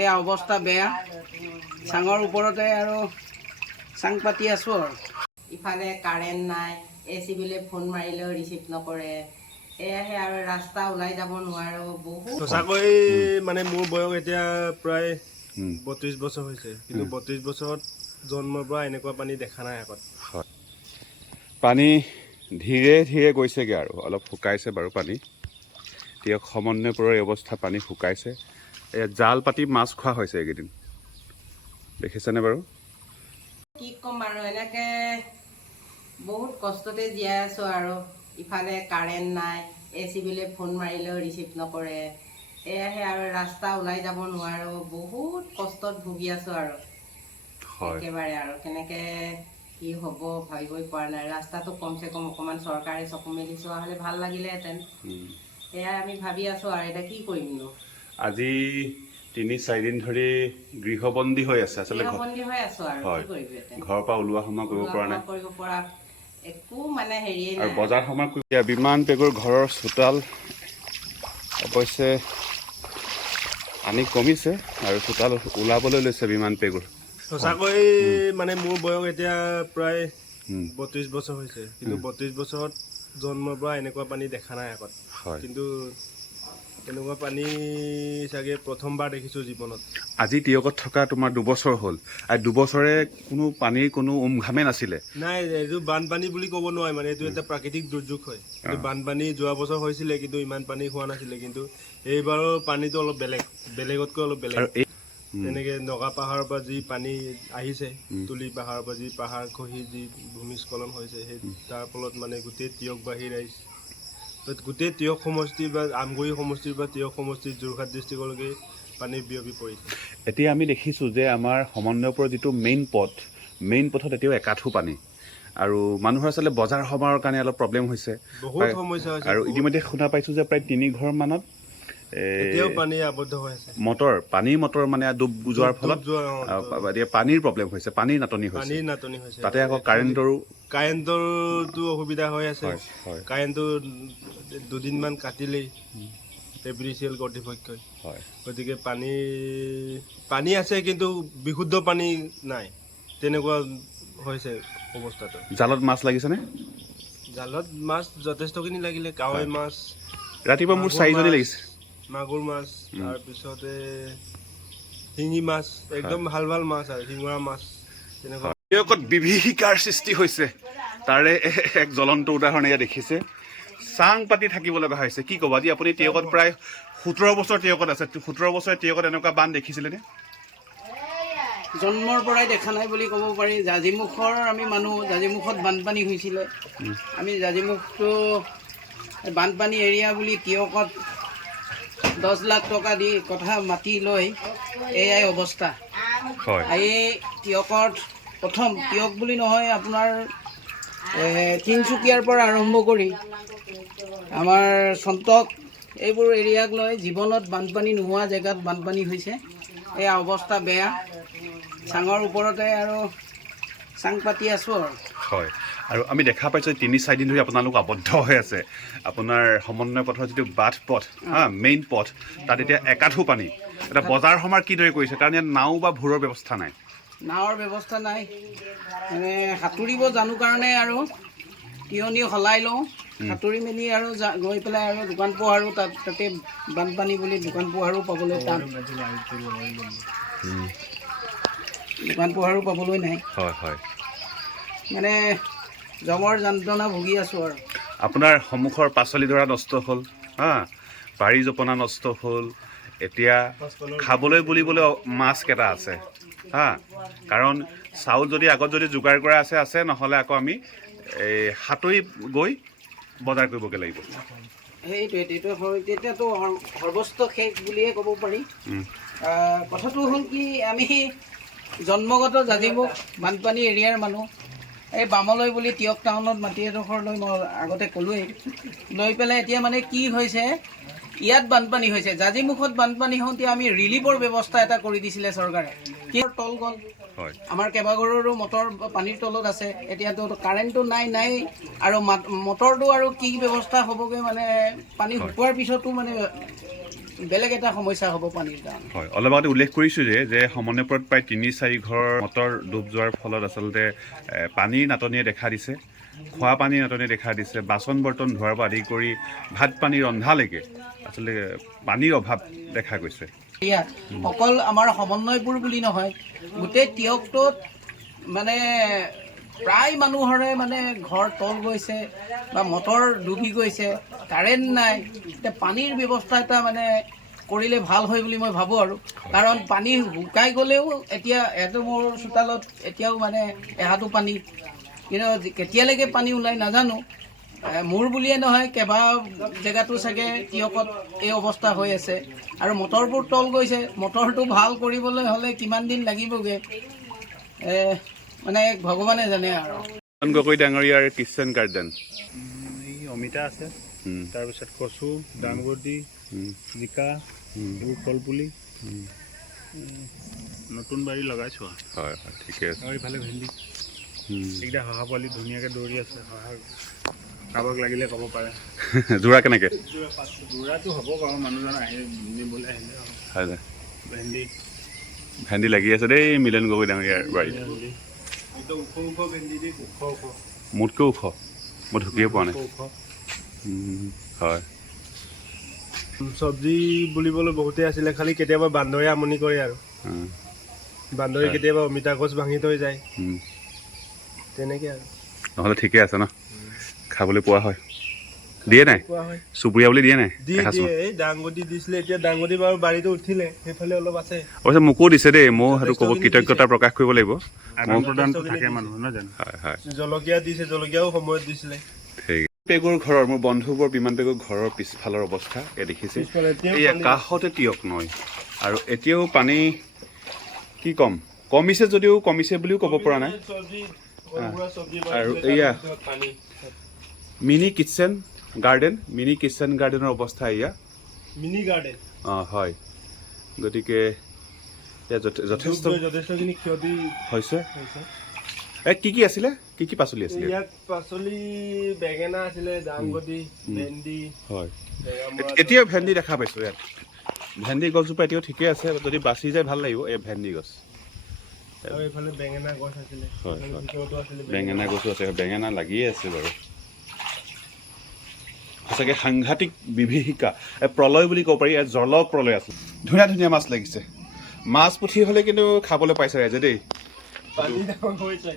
এই অৱস্থা বেয়া চাঙৰ ওপৰতে আৰু চাং পাতি আছো আৰু ইফালে কাৰেণ্ট নাই এচি বিলে ফোন মাৰিলেও ৰিচিভ নকৰে এয়াহে আৰু ৰাস্তা ওলাই যাব নোৱাৰো বহুত সঁচাকৈ মানে মোৰ বয়স এতিয়া প্ৰায় 32 বছৰ হৈছে কিন্তু 32 বছৰত জন্মৰ পৰা এনেকুৱা পানী দেখা নাই আগত হয় পানী ধীৰে ধীৰে গৈছেগৈ আৰু অলপ শুকাইছে বাৰু পানী এতিয়া সমন্বয়পুৰৰ অৱস্থা পানী শুকাইছে এয়া জাল পাতি মাছ খোৱা হৈছে এইকেইদিন দেখিছেনে বাৰু কি ক'ম আৰু এনেকে বহুত কষ্টতে জীয়াই আছো আৰু ইফালে কাৰেণ্ট নাই এচি বিলে ফোন মাৰিলেও ৰিচিভ নকৰে এয়াহে আৰু ৰাস্তা ওলাই যাব নোৱাৰো বহুত কষ্টত ভুগি আছো আৰু একেবাৰে আৰু কেনেকে কি হ'ব ভাবিবই পৰা নাই ৰাস্তাটো কমচে কম অকণমান চৰকাৰে চকু মেলি চোৱা হ'লে ভাল লাগিলেহেঁতেন সেয়াই আমি ভাবি আছো আৰু এতিয়া কি কৰিমনো আজি ৩-৪ দিন ধৰি গৃহবন্দী হৈ আছে আচলতে গৃহবন্দী হৈ আছো আৰু কি কৰিবি এতিয়া ঘৰৰ পৰা ওলোৱা সোমোৱা কৰিব পৰা নাই একো মানে হেৰিয়ে আৰু নাই বজাৰ সময় বিমান পেগুৰ ঘৰৰ চোতাল অৱশ্যে পানী কমিছে আৰু চোতাল ওলাবলৈ লৈছে বিমান পেগুৰ সঁচাকৈ মানে মোৰ বয়স এতিয়া প্ৰায় 32 বছৰ হৈছে কিন্তু 32 বছৰত জন্মৰ পৰা এনেকুৱা পানী দেখা নাই আগত কিন্তু এনেকুৱা পানী চাগে প্ৰথমবাৰ দেখিছোঁ জীৱনত আজি টিয়কত থকা তোমাৰ 2 বছৰ হ'ল আৰু 2 বছৰে কোনো পানীৰ কোনো উমঘামে নাছিলে নাই এইটো বানপানী বুলি ক'ব নোৱাৰে মানে এইটো এটা প্ৰাকৃতিক দুৰ্যোগ হয় কিন্তু বানপানী যোৱা বছৰ হৈছিলে কিন্তু ইমান পানী হোৱা নাছিলে কিন্তু এইবাৰৰ পানীটো অলপ বেলেগতকৈ অলপ বেলেগ তেনেকে নগা পাহাৰৰ পৰা যি পানী আহিছে তুলি পাহাৰৰ পৰা যি পাহাৰ খহি যি ভূমিস্খলন হৈছে সেই তাৰ ফলত মানে গোটেই টিয়ক বাঢ়ি আহিছে গোটেই টিয়ক সমষ্টি বা আমগুৰি সমষ্টিৰ বা টিয়ক সমষ্টিৰ যোৰহাট ডিষ্ট্ৰিক্টলৈকে পানী বিয়পি পৰিছে এতিয়া আমি দেখিছোঁ যে আমাৰ সমন্বয়পুৰৰ যিটো মেইন পথত এতিয়াও একাঠো পানী আৰু মানুহৰ আচলতে বজাৰ সমাৰৰ কাৰণে অলপ প্ৰব্লেম হৈছে বহুত সমস্যা হৈছে আৰু ইতিমধ্যে শুনা পাইছোঁ যে প্ৰায় 3 ঘৰ মানত এতিয়াও পানী আবদ্ধ হৈ আছে পানীৰ মটৰ মানে ডুব যোৱাৰ ফলত এতিয়া পানীৰ প্ৰব্লেম হৈছে পানীৰ নাটনি হৈছে তাতে আকৌ কাৰেণ্টৰো অসুবিধা হৈ আছে কাৰেণ্টটো 2 দিনমান কাটিলেই এপিডিচিএল কৰ্তৃপক্ষই গতিকে পানী আছে কিন্তু বিশুদ্ধ পানী নাই তেনেকুৱা হৈছে অৱস্থাটো জালত মাছ লাগিছেনে জালত মাছ যথেষ্টখিনি লাগিলে কাৱৈ মাছ ৰাতিপুৱা মোৰ 4জনী লাগিছে মাগুৰ মাছ তাৰপিছতে শিঙি মাছ একদম ভাল ভাল মাছ আৰু শিঙৰা মাছ তেনেকুৱা বিভীষিকাৰ সৃষ্টি হৈছে তাৰে এক জ্বলন্ত উদাহৰণ এয়া দেখিছে চাং পাতি থাকিব লগা হৈছে কি ক'ব আজি আপুনি টিয়কত প্ৰায় 17 বছৰ টিয়কত আছে 17 বছৰ টিয়কত এনেকুৱা বান দেখিছিলেনে জন্মৰ পৰাই দেখা নাই বুলি ক'ব পাৰি জাজিমুখৰ আমি মানুহ জাজিমুখত বানপানী হৈছিলে আমি জাজিমুখটো বানপানী এৰিয়া বুলি টিয়কত 10 লাখ টকা দি কথা মাতি লৈ এয়াই অৱস্থা এই টিয়কত প্ৰথম টিয়ক বুলি নহয় আপোনাৰ তিনিচুকীয়াৰ পৰা আৰম্ভ কৰি আমাৰ চন্তক এইবোৰ এৰিয়াক লৈ জীৱনত বানপানী নোহোৱা জেগাত বানপানী হৈছে এয়া অৱস্থা বেয়া চাঙৰ ওপৰতে আৰু চাং পাতি আছোঁ আৰু আমি দেখা পাইছোঁ 3-4 দিন ধৰি আপোনালোক আবদ্ধ হৈ আছে আপোনাৰ সমন্বয় পথৰ যিটো পথ মেইন পথ তাত এতিয়া একাঠো পানী এটা বজাৰ সমাৰ কিদৰে কৰিছে কাৰণ ইয়াত নাও বা ভোৰৰ ব্যৱস্থা নাই নাৱৰ ব্যৱস্থা নাই মানে সাঁতুৰিব জানো কাৰণে আৰু তিয়নি সলাই লওঁ সাঁতুৰি মেলি আৰু গৈ পেলাই আৰু দোকান পোহাৰো তাতে বানপানী বুলি দোকান পোহাৰো পাবলৈ টান দোকান পোহাৰো পাবলৈ নাই মানে জমৰ যন্ত্ৰণা ভুগি আছোঁ আৰু আপোনাৰ সন্মুখৰ পাচলি ধৰা নষ্ট হ'ল বাৰী জপনা নষ্ট হ'ল এতিয়া খাবলৈ বুলিবলৈ মাছ কেইটা আছে কাৰণ চাউল যদি আগত যদি যোগাৰ কৰা আছে নহ'লে আকৌ আমি সাঁতুৰি গৈ বজাৰ কৰিবগৈ লাগিব তেতিয়াতো সৰ্বস্ত শেষ বুলিয়ে ক'ব পাৰি কথাটো হ'ল কি আমি জন্মগত জাজিমুখ বানপানী এৰিয়াৰ মানুহ এই বামলৈ বুলি টিয়ক টাউনত মাটি এডোখৰ লৈ মই আগতে ক'লোৱেই লৈ পেলাই এতিয়া মানে কি হৈছে ইয়াত বানপানী হৈছে জাজিমুখত বানপানী হওঁতে আমি ৰিলিফৰ ব্যৱস্থা এটা কৰি দিছিলে চৰকাৰে তল গ'ল আমাৰ কেইবাঘৰৰো মটৰ পানীৰ তলত আছে এতিয়াতো কাৰেণ্টটো নাই আৰু মটৰটো আৰু কি ব্যৱস্থা হ'বগৈ মানে পানী শুকোৱাৰ পিছতো মানে বেলেগ এটা সমস্যা হ'ব পানীৰ কাৰণে। হয়, অলপ আগতে উল্লেখ কৰিছোঁ যে সমন্বয়পুৰত প্ৰায় ৩-৪ ঘৰ মটৰ ডুব যোৱাৰ ফলত আচলতে পানীৰ নাটনিয়ে দেখা দিছে, খোৱা পানীৰ নাটনিয়ে দেখা দিছে, বাচন বৰ্তন ধোৱাৰ পৰা আদি কৰি ভাত পানী ৰন্ধালৈকে আচলতে পানীৰ অভাৱ দেখা গৈছে। ইয়াত অকল আমাৰ সমন্বয়পুৰ বুলি নহয়, গোটেই টিয়কটোত মানে প্ৰায় মানুহৰে মানে ঘৰ তল গৈছে বা মটৰ ডুবি গৈছে, কাৰেণ্ট নাই। এতিয়া পানীৰ ব্যৱস্থা এটা মানে কৰিলে ভাল হয় বুলি মই ভাবোঁ আৰু, কাৰণ পানী শুকাই গ'লেও এতিয়া এইটো মোৰ চোতালত এতিয়াও মানে এহাতো পানী, কিন্তু কেতিয়ালৈকে পানী ওলাই নাজানো। মোৰ বুলিয়ে নহয়, কেইবা জেগাতো চাগে টিয়কত এই অৱস্থা হৈ আছে আৰু মটৰবোৰ তল গৈছে। মটৰটো ভাল কৰিবলৈ হ'লে কিমান দিন লাগিবগৈ মানে ভগৱানে জানে আৰু। গগৈ ডাঙৰীয়াৰ কিচেন গাৰ্ডেন, এই অমিতা আছে, তাৰপিছত কচু, দাংবডি, জিকা, এইবোৰ ফল পুলি নতুন বাৰী লগাইছোঁ। হয় হয়, ঠিকে আছে। আৰু এইফালে ভেন্দি, এইকেইটা শহা পোৱালি ধুনীয়াকৈ দৌৰি আছে। শহা কাৰোবাক লাগিলে ক'ব পাৰে। যোৰা কেনেকৈ? যোৰাটো হ'ব বাৰু, মানুহজন আহি নিবলৈ আহিলে। হয় হয়, ভেন্দি ভেন্দি লাগি আছে দেই মিলন গগৈ ডাঙৰীয়াৰ বাৰীত। একদম ওখ ওখ ভেন্দি দেই, ওখ। মোতকৈ ওখ, মই ঢুকিয়ে পোৱা নাই। হয়, চব্জি বুলিবলৈ বহুতেই আছিলে, খালি কেতিয়াবা বান্দৰে আমনি কৰে আৰু। বান্দৰে কেতিয়াবা অমিতা গছ ভাঙি থৈ যায়, তেনেকৈ আৰু। নহ'লে ঠিকে আছে ন, খাবলৈ পোৱা হয়। দিয়ে নাই পোৱা হয়, চুবুৰীয়া বুলি দিয়ে নাই? দিয়ে এই দাংবডি দিছিলে, এতিয়া দাংবডি বাৰু বাৰীটো উঠিলে, সেইফালে অলপ আছে। অৱশ্যে মোকো দিছে দেই, মই সেইটো ক'ব কৃতজ্ঞতা প্ৰকাশ কৰিব লাগিব। থাকে মানুহ নহয় জানো? হয় হয়, জলকীয়া দিছে, জলকীয়াও সময়ত দিছিলে। ঠিক পেগুৰ ঘৰৰ, মোৰ বন্ধুবোৰ বিমান পেগুৰ ঘৰৰ পিছফালৰ অৱস্থা এই দেখিছে। এই কাষতে টিয়ক নৈ, আৰু এতিয়াও পানী কি ক'ম, কমিছে যদিও কমিছে বুলিও ক'ব পৰা নাই। আৰু এয়া মিনি কিটচেন গাৰ্ডেনৰ অৱস্থা এয়া। মিনি গাৰ্ডেন, হয়, গতিকে এয়া যথেষ্টখিনি ক্ষতি হৈছে। কি আছিলে, কি পাচলি আছিলে? ইয়াত পাচলি বেঙেনা আছিলে, দাংবডি, ভেন্দি। হয়, এতিয়াও ভেন্দি দেখা পাইছোঁ ইয়াত। ভেন্দি গছজোপা এতিয়াও ঠিকে আছে, যদি বাচি যায় ভাল লাগিব। এই ভেন্দি গছ, আৰু এইফালে বেঙেনা গছ আছিলে, হয় ভিতৰতো আছিলে বেঙেনা গছো আছে, বেঙেনা লাগিয়ে আছে বাৰু। সঁচাকৈ সাংঘাতিক বিভীষিকা, প্ৰলয় বুলি ক'ব পাৰি। জল প্ৰলয় আছে। ধুনীয়া ধুনীয়া মাছ লাগিছে। মাছ পুঠি হ'লে কিন্তু খাবলৈ পাইছে ৰাইজে দেই। পানী ডাঙৰ হৈছে।